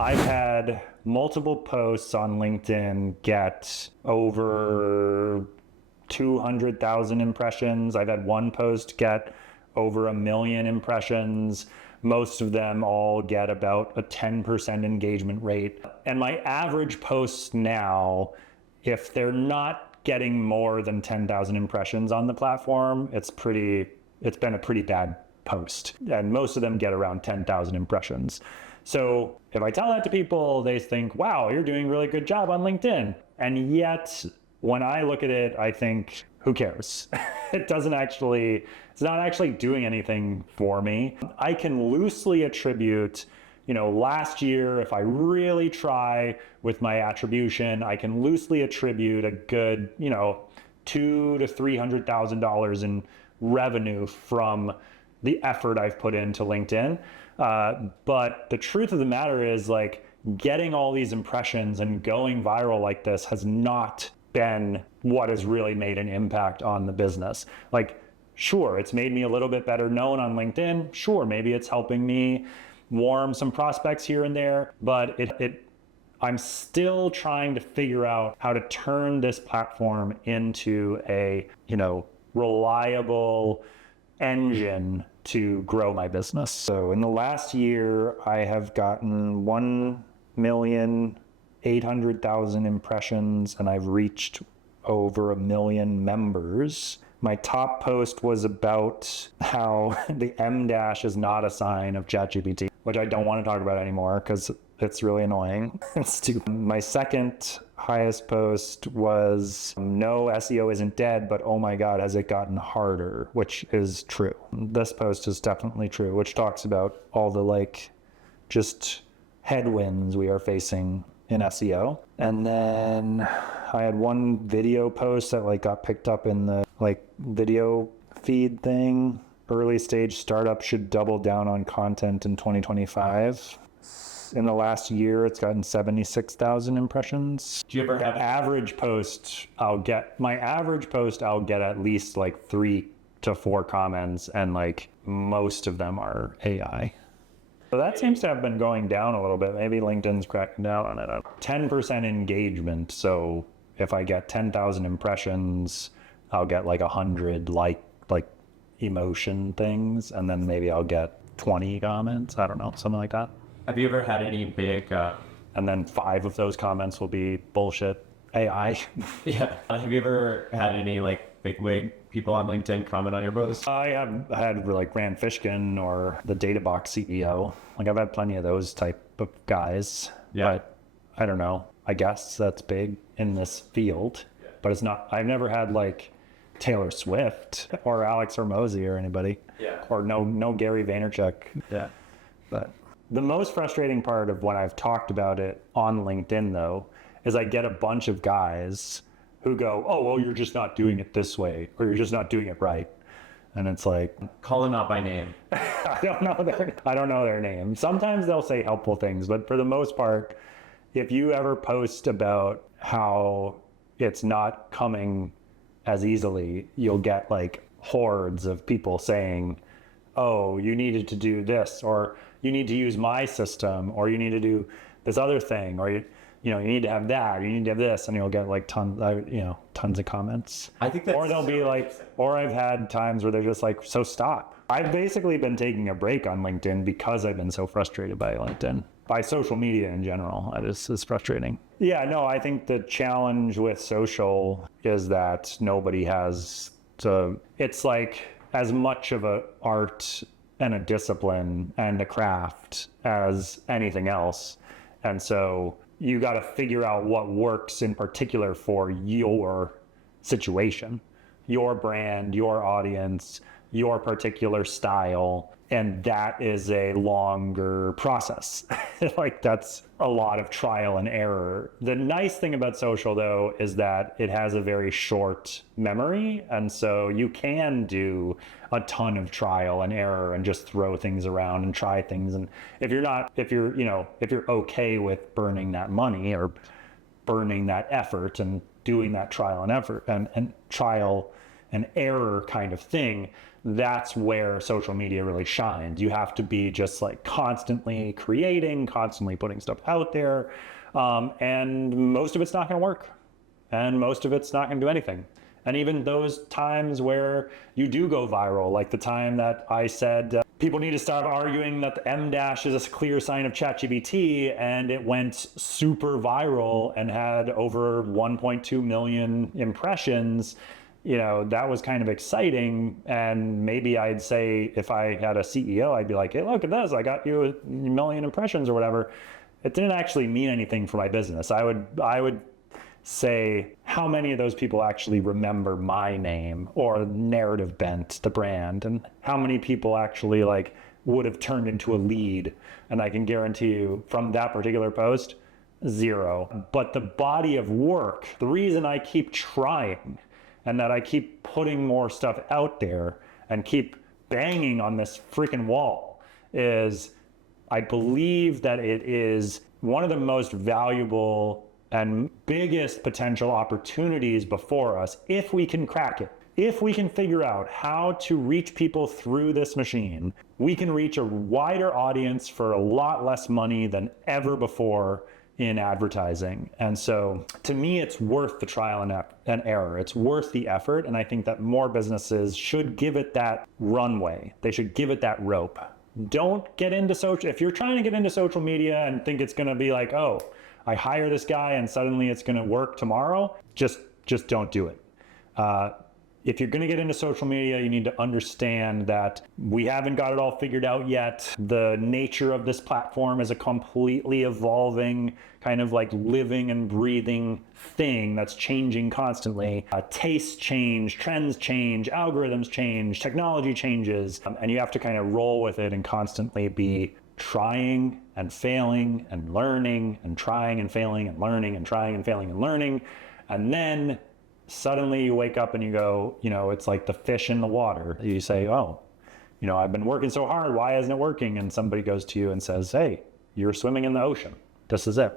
I've had multiple posts on LinkedIn get over 200,000 impressions. I've had one post get over 1 million impressions. Most of them all get about a 10% engagement rate. And my average posts now, if they're not getting more than 10,000 impressions on the platform, it's been a pretty bad post. And most of them get around 10,000 impressions. So if I tell that to people, they think, wow, you're doing a really good job on LinkedIn. And yet, when I look at it, I think, who cares? It's not actually doing anything for me. I can loosely attribute, last year, if I really try with my attribution, I can loosely attribute a good, $200,000 to $300,000 in revenue from the effort I've put into LinkedIn. But the truth of the matter is, getting all these impressions and going viral like this has not been what has really made an impact on the business. Sure, it's made me a little bit better known on LinkedIn. Sure, maybe it's helping me warm some prospects here and there, but I'm still trying to figure out how to turn this platform into a, reliable engine to grow my business. So in the last year, I have gotten 1,800,000 impressions, and I've reached over 1 million members. My top post was about how the M dash is not a sign of ChatGPT, which I don't want to talk about anymore because it's really annoying. It's stupid. My second highest post was no, SEO isn't dead, but oh my God, has it gotten harder, which is true. This post is definitely true, which talks about all the just headwinds we are facing in SEO. And then I had one video post that got picked up in the video feed thing. Early stage startup should double down on content in 2025. In the last year, it's gotten 76,000 impressions. Do you ever have average post? I'll get at least 3 to 4 comments, and most of them are AI. So that seems to have been going down a little bit. Maybe LinkedIn's cracking down on it. 10% engagement. So if I get 10,000 impressions, I'll get 100 emotion things, and then maybe I'll get 20 comments. I don't know, something like that. Have you ever had any big... And then 5 of those comments will be bullshit AI. Yeah. Have you ever had any big wig people on LinkedIn comment on your posts? I have had Rand Fishkin or the Databox CEO. I've had plenty of those type of guys. Yeah. But I don't know. I guess that's big in this field. Yeah. But it's not. I've never had Taylor Swift or Alex Hormozy or anybody. Yeah. Or no Gary Vaynerchuk. Yeah. But the most frustrating part of when I've talked about it on LinkedIn, though, is I get a bunch of guys who go, oh, well, you're just not doing it this way, or you're just not doing it right. And it's call them out by name. I don't know their name. Sometimes they'll say helpful things, but for the most part, if you ever post about how it's not coming as easily, you'll get hordes of people saying, oh, you needed to do this, or you need to use my system, or you need to do this other thing, or you need to have that, or you need to have this, and you'll get tons of comments. I think that's... Or they'll be or I've had times where they're just so stop. I've basically been taking a break on LinkedIn because I've been so frustrated by LinkedIn, by social media in general. It's frustrating. Yeah, no, I think the challenge with social is that nobody has to, it's as much of a art and a discipline and a craft as anything else. And so you got to figure out what works in particular for your situation, your brand, your audience, your particular style. And that is a longer process. That's a lot of trial and error. The nice thing about social, though, is that it has a very short memory. And so you can do a ton of trial and error and just throw things around and try things. And if you're okay with burning that money or burning that effort and doing that trial and effort and trial an error kind of thing, that's where social media really shines. You have to be just like constantly creating, constantly putting stuff out there. And most of it's not going to work. And most of it's not going to do anything. And even those times where you do go viral, like the time that I said people need to stop arguing that the M dash is a clear sign of ChatGPT, and it went super viral and had over 1.2 million impressions. You know, that was kind of exciting. And maybe I'd say if I had a CEO, I'd be like, hey, look at this, I got you a million impressions or whatever. It didn't actually mean anything for my business. I would say how many of those people actually remember my name or Narrative Bent, the brand, and how many people actually like would have turned into a lead. And I can guarantee you from that particular post, 0. But the body of work, the reason I keep trying and that I keep putting more stuff out there and keep banging on this freaking wall is I believe that it is one of the most valuable and biggest potential opportunities before us if we can crack it. If we can figure out how to reach people through this machine, we can reach a wider audience for a lot less money than ever before in advertising. And so to me, it's worth the trial and error. It's worth the effort. And I think that more businesses should give it that runway. They should give it that rope. Don't get into social. If you're trying to get into social media and think it's going to be like, oh, I hire this guy and suddenly it's going to work tomorrow, just don't do it. If you're going to get into social media, you need to understand that we haven't got it all figured out yet. The nature of this platform is a completely evolving, kind of like living and breathing thing that's changing constantly. Tastes change, trends change, algorithms change, technology changes, and you have to kind of roll with it and constantly be trying and failing and learning and trying and failing and learning and trying and failing and learning. And then suddenly you wake up and you go, you know, it's like the fish in the water. You say, oh, you know, I've been working so hard, why isn't it working? And somebody goes to you and says, hey, you're swimming in the ocean. This is it.